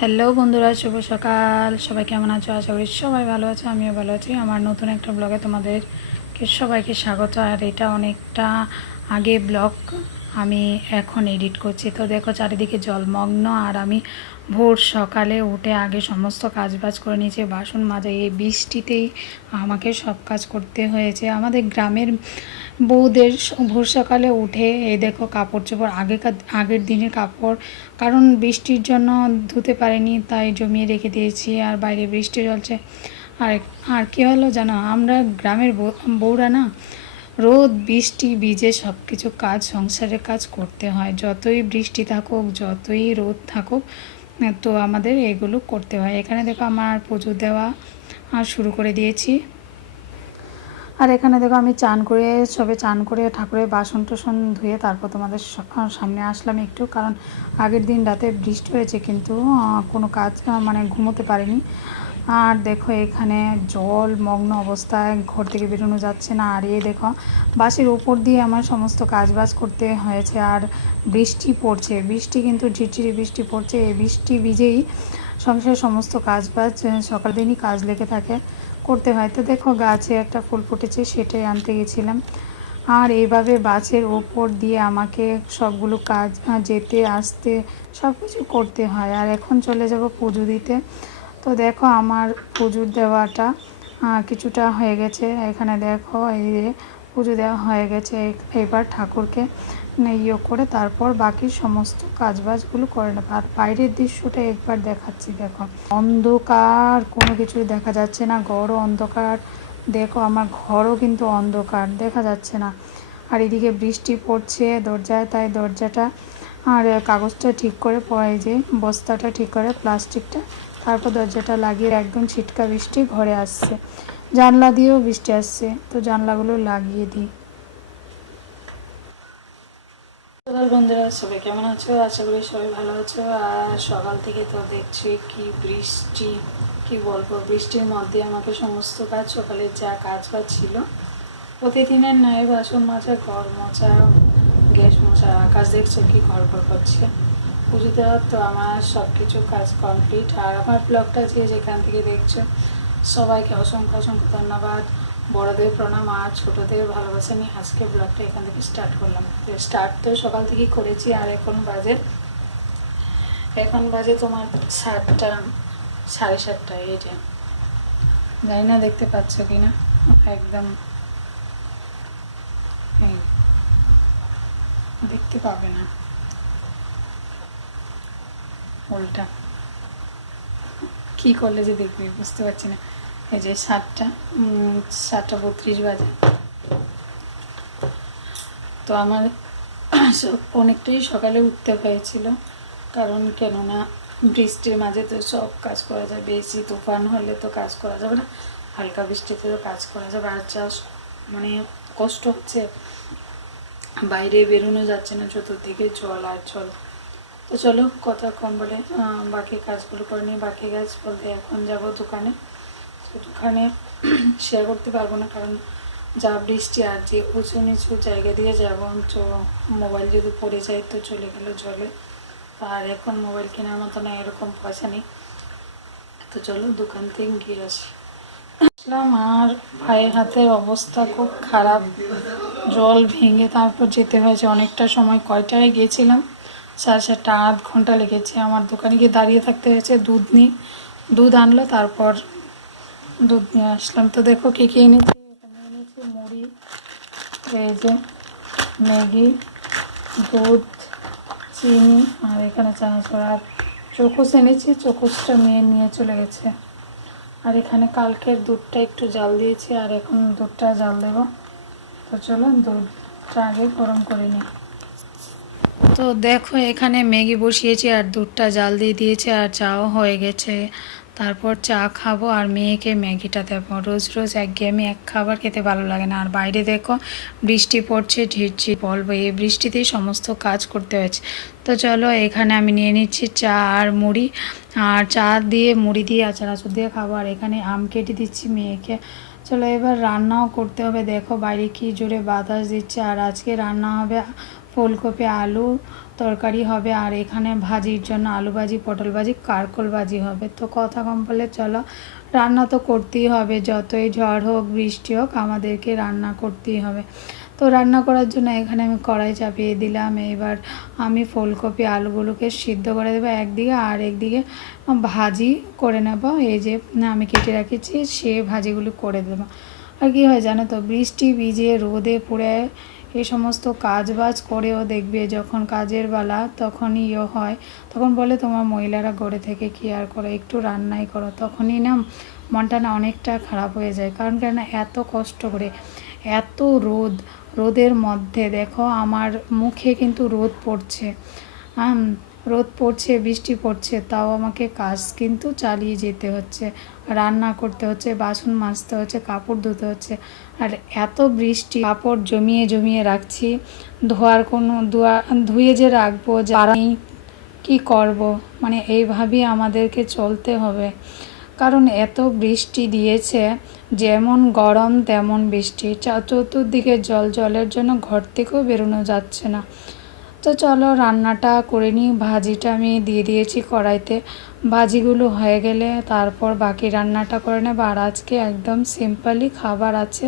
Hello বন্ধুরা, শুভ সকাল। সবাই কেমন আছো? আশা করি সবাই ভালো আছো, আমিও ভালো আছি। আমার নতুন একটা ব্লগে তোমাদেরকে সবাইকে স্বাগত। আর এটা অনেকটা আগে ব্লগ আমি এখন এডিট করছি। তো দেখো চারিদিকে জলমগ্ন আর আমি ভোর সকালে উঠে আগে সমস্ত কাজ বাজ করে নিয়েছি, বাসন মাজা, এই বৃষ্টিতেই আমাকে সব কাজ করতে হয়েছে। আমাদের গ্রামের বউদের ভোর সকালে উঠে এই দেখো কাপড় চোপড়, আগেকার, আগের দিনের কাপড়, কারণ বৃষ্টির জন্য ধুতে পারিনি, তাই জমিয়ে রেখে দিয়েছি আর বাইরে বৃষ্টি চলছে আর আর কী হলো জানো, আমরা গ্রামের বউ- বউরা না রোদ, বৃষ্টি, ভিজে সব কিছু কাজ সংসারের কাজ করতে হয়। যতই বৃষ্টি থাকুক, যতই রোদ থাকুক, তো আমাদের এগুলো করতে হয়। এখানে দেখো আমার পুজো দেওয়া আর শুরু করে দিয়েছি। আর এখানে দেখো আমি চান করে, সবে চান করে ঠাকুরের বাসন টাসন ধুয়ে তারপর তোমাদের সামনে আসলাম একটু। কারণ আগের দিন রাতে বৃষ্টি হয়েছে কিন্তু কোনো কাজ মানে ঘুমোতে পারিনি। আর দেখো এখানে জল মগ্ন অবস্থায় ঘর থেকে বেরোনো যাচ্ছে না। আর এই দেখো বাসের উপর দিয়ে আমার সমস্ত কাজ বাজ করতে হয়েছে আর বৃষ্টি পড়ছে। বৃষ্টি কিন্তু ঝিরঝিরি বৃষ্টি পড়ছে। এই বৃষ্টি ভিজেই সংসারের সমস্ত কাজ বাজ সকাল দিনই কাজ লেগে থাকে করতে হয়। তো দেখো, গাছে একটা ফুল ফুটেছে, সেটাই আনতে গেছিলাম। আর এইভাবে বাসের ওপর দিয়ে আমাকে সবগুলো কাজ যেতে, আসতে সব কিছু করতে হয়। আর এখন চলে যাব পুজো দিতে। তো দেখো আমার পুজোর দেওয়াটা কিছুটা হয়ে গেছে। এখানে দেখো এই পুজো দেওয়া হয়ে গেছে। এবার ঠাকুরকে ইয়ে করে তারপর বাকি সমস্ত কাজবাজগুলো করে নেব। আর বাইরের দৃশ্যটা একবার দেখাচ্ছি, দেখো। অন্ধকার, কোনো কিছুই দেখা যাচ্ছে না। ঘরও অন্ধকার। দেখো আমার ঘরও কিন্তু অন্ধকার, দেখা যাচ্ছে না। আর এদিকে বৃষ্টি পড়ছে দরজায়, তাই দরজাটা আর কাগজটা ঠিক করে পরে যে বস্তাটা ঠিক করে, প্লাস্টিকটা তারপর দরজাটা লাগিয়ে একদম ছিটকা বৃষ্টি ঘরে আসছে। জানলা দিয়েও বৃষ্টি আসছে, তো জানলাগুলো লাগিয়ে দিই। সকাল বন্ধুরা, সবাই কেমন আছো? আশা করি সবাই ভালো আছো। আর সকাল থেকে তো দেখছি কি বৃষ্টি, কি বলব? বৃষ্টির মধ্যে আমাকে সমস্ত কাজ, সকালে যা কাজ বাজ ছিল, প্রতিদিনের নয়, বাসন মাজা, ঘর মোছা গ্যাস মোছা আকাশ দেখছে কি ঘর করছে। পুজো দেওয়ার তো আমার সব কিছু কাজ কমপ্লিট আর আমার ব্লগটা যে যেখান থেকে দেখছ, সবাইকে অসংখ্য অসংখ্য ধন্যবাদ। বড়দের প্রণাম, আর ছোটদের ভালোবাসা নিয়ে আজকে ব্লগটা এখান থেকে স্টার্ট করলাম। স্টার্ট তো সকাল থেকেই করেছি, আর এখন বাজে এখন বাজে তোমার সাতটা, সাড়ে সাতটা, এই যে। জানি না, দেখতে পাচ্ছ কি না? একদম দেখতে পাবে না। উল্টা কি করলে যে দেখবি, বুঝতে পারছি না। এই যে সাতটা সাতটা বত্রিশ বাজে। তো আমার অনেকটাই সকালে উঠতে হয়েছিল। কারণ কেননা বৃষ্টির মাঝে তো সব কাজ করা যায়। বেশি তুফান হলে তো কাজ করা যাবে না। হালকা বৃষ্টিতে তো কাজ করা যাবে। আর যা মানে কষ্ট হচ্ছে, বাইরে বেরোনো যাচ্ছে না। চতুর্দিকে জল আর জল। তো চলো কথা কম বলে বাকি কাজগুলো করে নিই। বাকি কাজ বলতে এখন যাব দোকানে। তো দোকানে শেয়ার করতে পারব না, কারণ যা বৃষ্টি আর যে উঁচু নিচু জায়গা দিয়ে যাব, তো মোবাইল যদি পড়ে যায় তো চলে গেল জলে। আর এখন মোবাইল কেনার মতো না, এরকম পয়সা নেই। তো চলো দোকান থেকে গিয়ে আসি। আসলাম, আর ভাইয়ের হাতের অবস্থা খুব খারাপ। জল ভেঙে তারপর যেতে হয়েছে। অনেকটা সময় কয়টায় গিয়েছিলাম সাড়ে সাতটা, আধ ঘণ্টা লেগেছে আমার দোকানে গিয়ে দাঁড়িয়ে থাকতে হয়েছে, দুধ নিই। দুধ আনলো, তারপর দুধ নিয়ে আসলাম। তো দেখো কী কী এনেছি, এখানে এনেছি মুড়ি, এই যে ম্যাগি, দুধ, চিনি, আর এখানে চানাচুর। আর চোখোস এনেছি চোখোসটা মেয়ে নিয়ে চলে গেছে। আর এখানে কালকের দুধটা একটু জাল দিয়েছি, আর এখন দুধটা জাল দেব। তো চলো দুধটা আগে গরম করে নিই। তো দেখো, এখানে ম্যাগি বসিয়েছি আর দুধটা জাল দিয়ে দিয়েছে আর চাও হয়ে গেছে। তারপর চা খাব আর মেয়েকে ম্যাগিটা দেবো। রোজ রোজ একঘেয়েমি এক খাবার খেতে ভালো লাগে না। আর বাইরে দেখো, বৃষ্টি পড়ছে, ঝিরঝির বলব। এই বৃষ্টিতেই সমস্ত কাজ করতে হয়েছে। তো চলো, এখানে আমি নিয়ে নিচ্ছি চা আর মুড়ি। আর চা দিয়ে মুড়ি দিয়ে আচার আচার দিয়ে খাব। আর এখানে আম কেটে দিচ্ছি মেয়েকে। চলো, এবার রান্নাও করতে হবে। দেখো বাইরে কি জোরে বাতাস দিচ্ছে। আর আজকে রান্না হবে ফুলকপি, আলু তরকারি হবে, আর এখানে ভাজির জন্য আলু ভাজি, পটল ভাজি, কারকল ভাজি হবে। তো কথা কম বলে চলো, রান্না তো করতেই হবে, যতই ঝড় হোক, বৃষ্টি হোক, আমাদেরকে রান্না করতেই হবে। তো রান্না করার জন্য এখানে আমি কড়াই চাপিয়ে দিলাম, এবার আমি ফুলকপি, আলুগুলোকে সিদ্ধ করে দেবো একদিকে, আর একদিকে ভাজি করে নেব, এই যে আমি কেটে রেখেছি, সে ভাজিগুলো করে দেবো। আর কী হয় জানো তো, বৃষ্টি ভিজে রোদে পুড়ে এই সমস্ত কাজ বাজ করেও দেখবে যখন কাজের বেলা তখনই ইয়ে হয়। তখন বলে, তোমার মহিলারা ঘরে থেকে কি আর করো? একটু রান্নাই করো। তখনই না মনটা না অনেকটা খারাপ হয়ে যায়। কারণ কেন এত কষ্ট করে, এত রোদ, রোদের মধ্যে দেখো আমার মুখে কিন্তু রোদ পড়ছে। রোদ পড়ছে, বৃষ্টি পড়ছে, তাও আমাকে কাজ কিন্তু চালিয়ে যেতে হচ্ছে। রান্না করতে হচ্ছে, বাসন মাজতে হচ্ছে, কাপড় ধুতে হচ্ছে। আর এত বৃষ্টি, কাপড় জমিয়ে জমিয়ে রাখছি। ধোয়ার কোনো, ধোয়া, ধুয়ে যে রাখব, যে আর আমি কী করব? মানে এইভাবেই আমাদেরকে চলতে হবে। কারণ এত বৃষ্টি দিয়েছে, যেমন গরম তেমন বৃষ্টি। চতুর্দিকে জল, জলের জন্য ঘর থেকেও বেরোনো যাচ্ছে না। তো চলো রান্নাটা করে নিই। ভাজিটা আমি দিয়ে দিয়েছি কড়াইতে। ভাজিগুলো হয়ে গেলে তারপর বাকি রান্নাটা করে নেব। আর আজকে একদম সিম্পলি খাবার আছে।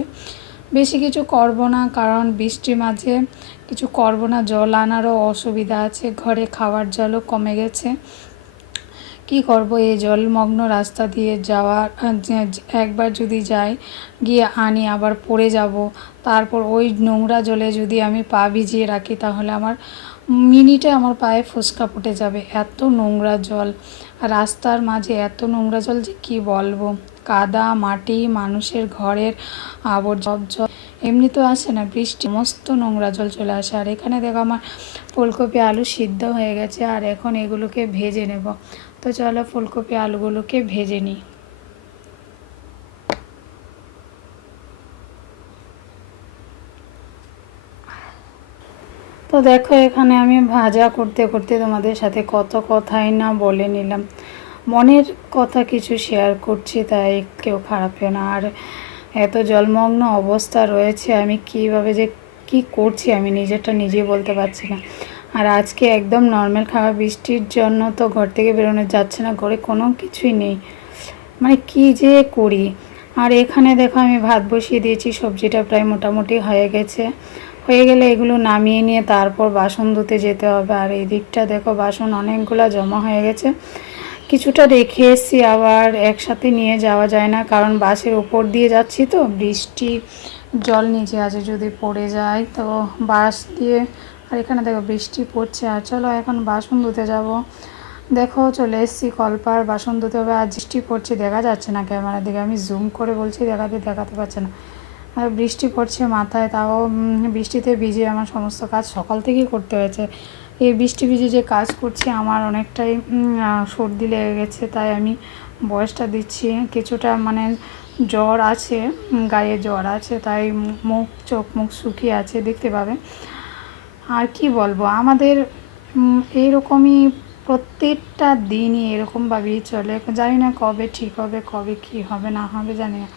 বেশি কিছু করব না, কারণ বৃষ্টি মাঝে কিছু করব না। জল আনারও অসুবিধা আছে। ঘরে খাওয়ার জলও কমে গেছে। কি করব? এই জলমগ্ন রাস্তা দিয়ে যাওয়ার একবার যদি যাই, গিয়ে আনি, আবার পড়ে যাব। তারপর ওই নোংরা জলে যদি আমি পা ভিজিয়ে রাখি, তাহলে আমার মিনিটে আমার পায়ে ফুসকা ফুটে যাবে। এত নোংরা জল। রাস্তার মাঝে এত নোংরা জল যে কী বলব? কাদা, মাটি, মানুষের ঘরের আবর্জনা এমনি তো আসে না, বৃষ্টি সমস্ত নোংরা জল চলে আসে। আর এখানে দেখো আমার ফুলকপি আলু সিদ্ধ হয়ে গেছে, আর এখন এগুলোকে ভেজে নেব। তো চলো ফুলকপি আলুগুলোকে ভেজে নিই। তো দেখো এখানে আমি ভাজা করতে করতে তোমাদের সাথে কত কথাই না বলে নিলাম। মনের কথা কিছু শেয়ার করছি, তাই কেউ খারাপ না। আর এত জলমগ্ন অবস্থা রয়েছে, আমি কীভাবে যে কি করছি আমি নিজেরটা নিজেই বলতে পারছি না। আর আজকে একদম নর্মাল খাওয়া, বৃষ্টির জন্য তো ঘর থেকে বেরোনো যাচ্ছে না, ঘরে কোনো কিছুই নেই। মানে কি যে করি? আর এখানে দেখো আমি ভাত বসিয়ে দিয়েছি, সবজিটা প্রায় মোটামুটি হয়ে গেছে। হয়ে গেলে এগুলো নামিয়ে নিয়ে তারপর বাসন ধুতে যেতে হবে। আর এই দিকটা দেখো বাসন অনেকগুলো জমা হয়ে গেছে। কিছুটা রেখে এসেছি, আবার একসাথে নিয়ে যাওয়া যায় না, কারণ বাসের ওপর দিয়ে যাচ্ছি তো। বৃষ্টি জল নিচে আছে, যদি পড়ে যায় তো বাস দিয়ে আর এখানে দেখো বৃষ্টি পড়ছে, আর চলো এখন বাসন ধুতে যাব। দেখো চলে এসেছি কলপার বাসন ধুতে হবে আর বৃষ্টি পড়ছে, দেখা যাচ্ছে না ক্যামেরার দিকে। আমি জুম করে বলছি, দেখাতে দেখাতে পারছে না। আর বৃষ্টি পড়ছে মাথায়, তাও বৃষ্টিতে ভিজে আমার সমস্ত কাজ সকাল থেকেই করতে হয়েছে। এই বৃষ্টি ভিজে যে কাজ করছি, আমার অনেকটাই সর্দি লেগে গেছে, তাই আমি বয়সটা দিচ্ছি। কিছুটা মানে জ্বর আছে গায়ে জ্বর আছে, তাই মুখ চোখ মুখ শুকিয়ে আছে, দেখতে পাবে। আর কি বলব? আমাদের এইরকমই প্রত্যেকটা দিনই এরকমভাবেই চলে। জানি না কবে ঠিক হবে, কবে কি হবে, না হবে, জানি না।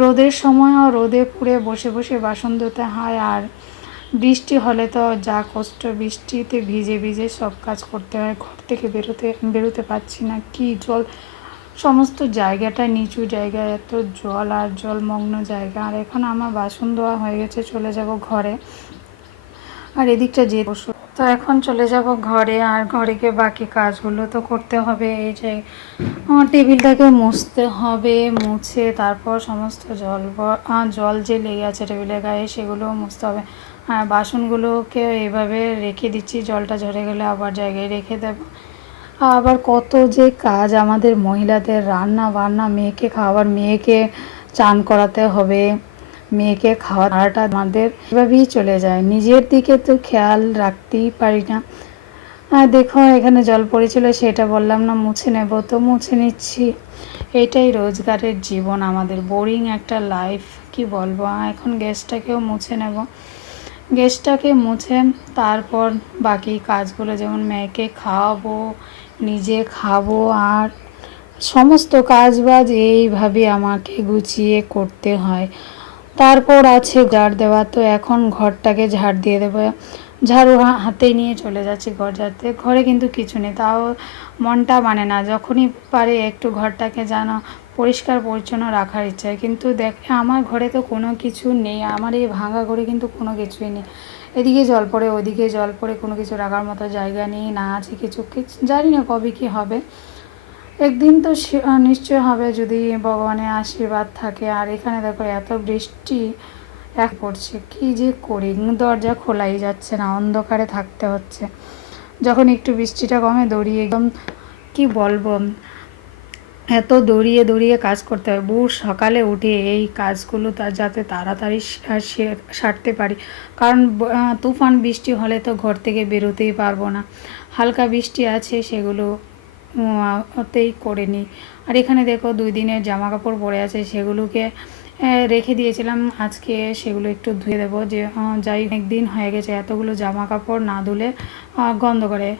রোদের সময়ও রোদে পুড়ে বসে বসে বাসন ধুতে হয় আর বৃষ্টি হলে তো যা কষ্ট, বৃষ্টিতে ভিজে ভিজে সব কাজ করতে হয়। ঘর থেকে বেরোতে বেরোতে পারছি না। কি জল? সমস্ত জায়গাটা নিচু জায়গা, এত জল আর জলমগ্ন জায়গা। আর এখন আমার বাসন ধোয়া হয়ে গেছে, চলে যাব ঘরে। আর এদিকটা যে বসো। তো এখন চলে যাব ঘরে, আর ঘরে গিয়ে বাকি কাজগুলো তো করতে হবে। এই যে, আমার টেবিলটাকে মুছতে হবে, মুছে তারপর সমস্ত জল জল যে লেগে আছে টেবিলের গায়ে, সেগুলোও মুছতে হবে। আর বাসনগুলোকে এইভাবে রেখে দিচ্ছি, জলটা ঝরে গেলে আবার জায়গায় রেখে দেবো। আবার কত যে কাজ আমাদের মহিলাদের রান্না বান্না, মেয়েকে খাওয়ার, মেয়েকে চান করাতে হবে। মেয়েকে খাওয়াটা আমাদের এভাবেই চলে যায়। নিজের দিকে তো খেয়াল রাখতেই পারি না। আর দেখো, এখানে জল পড়েছিল, সেটা বললাম না, মুছে নেব তো, মুছে নিচ্ছি। এটাই রোজগারের জীবন আমাদের বোরিং একটা লাইফ কি বলব? এখন গ্যাসটাকেও মুছে নেব। গ্যাসটাকে মুছে, তারপর বাকি কাজগুলো, যেমন মেয়েকে খাওয়াবো, নিজে খাব, আর সমস্ত কাজ বাজ এইভাবে আমাকে গুছিয়ে করতে হয়। তারপর আছে ঝাড় দেওয়া। তো এখন ঘরটাকে ঝাড় দিয়ে দেবো। ঝাড়ু হাতে নিয়ে চলে যাচ্ছি ঘর ঝাড়তে ঘরে কিন্তু কিছু নেই, তাও মনটা মানে না। যখনই পারে একটু ঘরটাকে যেন পরিষ্কার পরিচ্ছন্ন রাখার ইচ্ছা কিন্তু দেখ, আমার ঘরে তো কোনো কিছু নেই। আমার এই ভাঙা ঘরে কিন্তু কোনো কিছুই নেই। এদিকে জল পড়ে, ওদিকে জল পড়ে, কোনো কিছু রাখার মতো জায়গা নেই, না আছে কিছু। কিছু জানি না কবে কী হবে। একদিন তো নিশ্চয় হবে যদি ভগবানের আশীর্বাদ থাকে। আর এখানে দেখো এত বৃষ্টি, এক পড়ছে। কি যে করি? দরজা খোলাই যাচ্ছে না, অন্ধকারে থাকতে হচ্ছে। যখন একটু বৃষ্টিটা কমে, দৌড়িয়ে একদম, কি বলব? এত দৌড়িয়ে দৌড়িয়ে কাজ করতে হয়। ভোর সকালে উঠে এই কাজগুলো তার যাতে তাড়াতাড়ি সারতে পারি। কারণ তুফান বৃষ্টি হলে তো ঘর থেকে বেরোতেই পারব না। হালকা বৃষ্টি আছে, সেগুলো ওতেই করে নিই। আর এখানে দেখো দুই দিনের জামা কাপড় পরে আছে, সেগুলোকে রেখে দিয়েছিলাম। আজকে সেগুলো একটু ধুয়ে দেবো যে যাই অনেক দিন হয়ে গেছে, এতগুলো জামা কাপড় না ধুলে গন্ধ করে।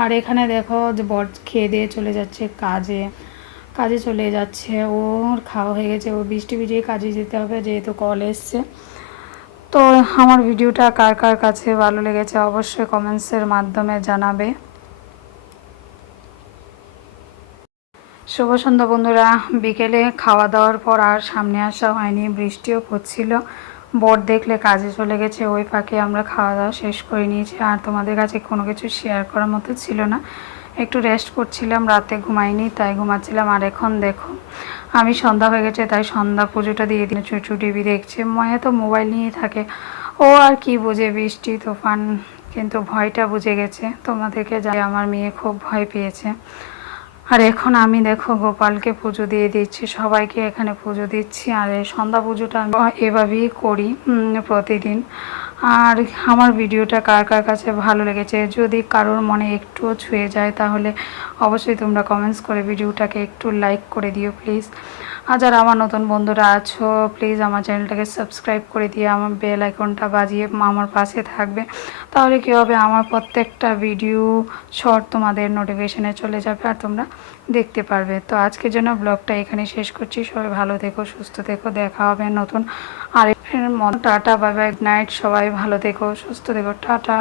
আর এখানে দেখো যে বর খেয়ে দিয়ে চলে যাচ্ছে কাজে। কাজে চলে যাচ্ছে, ওর খাওয়া হয়ে গেছে ও বৃষ্টি ভিজিয়ে কাজে যেতে হবে, যেহেতু কল এসছে। তো আমার ভিডিওটা কার কার কাছে ভালো লেগেছে, অবশ্যই কমেন্টসের মাধ্যমে জানাবে। শুভ সন্ধ্যা বন্ধুরা। বিকেলে খাওয়া দাওয়ার পর আর সামনে আসা হয়নি, বৃষ্টিও পড়ছিল। বর দেখলে কাজে চলে গেছে, ওই ফাঁকে আমরা খাওয়া দাওয়া শেষ করে নিয়েছি। আর তোমাদের কাছে কোনো কিছু শেয়ার করার মতো ছিল না। একটু রেস্ট করছিলাম, রাতে ঘুমাইনি, তাই ঘুমাচ্ছিলাম। আর এখন দেখো, আমি সন্ধ্যা হয়ে গেছে, তাই সন্ধ্যা পুজোটা দিয়ে দিন। চুচু টিভি দেখছে, ময়া তো মোবাইল নিয়েই থাকে। ও আর কি বোঝে, বৃষ্টি, তুফান, কিন্তু ভয়টা বুঝে গেছে। তোমাদেরকে যাই আমার মেয়ে খুব ভয় পেয়েছে। আর এখন আমি দেখো গোপালকে পুজো দিয়ে দিচ্ছি, সবাইকে এখানে পুজো দিচ্ছি। আর এই সন্ধ্যা পুজোটা আমি এভাবেই করি প্রতিদিন। আর আমার ভিডিওটা কার কার কাছে ভালো লেগেছে, যদি কারোর মনে একটুও ছুঁয়ে যায়, তাহলে অবশ্যই তোমরা কমেন্টস করে ভিডিওটাকে একটু লাইক করে দিও প্লিজ আর যারা আমার নতুন বন্ধুরা আছো প্লিজ আমার চ্যানেলটাকে সাবস্ক্রাইব করে দিয়ে আমার বেল আইকনটা বাজিয়ে আমার পাশে থাকবে। তাহলে কী হবে? আমার প্রত্যেকটা ভিডিও শর্ট তোমাদের নোটিফিকেশানে চলে যাবে আর তোমরা দেখতে পারবে। তো আজকের জন্য ব্লগটা এখানে শেষ করছি। সবাই ভালো থেকো, সুস্থ থেকো। দেখা হবে নতুন আর এর মতো। টাটা বাই বাই নাইট সবাই ভালো থেকো, সুস্থ থেকো। টাটা।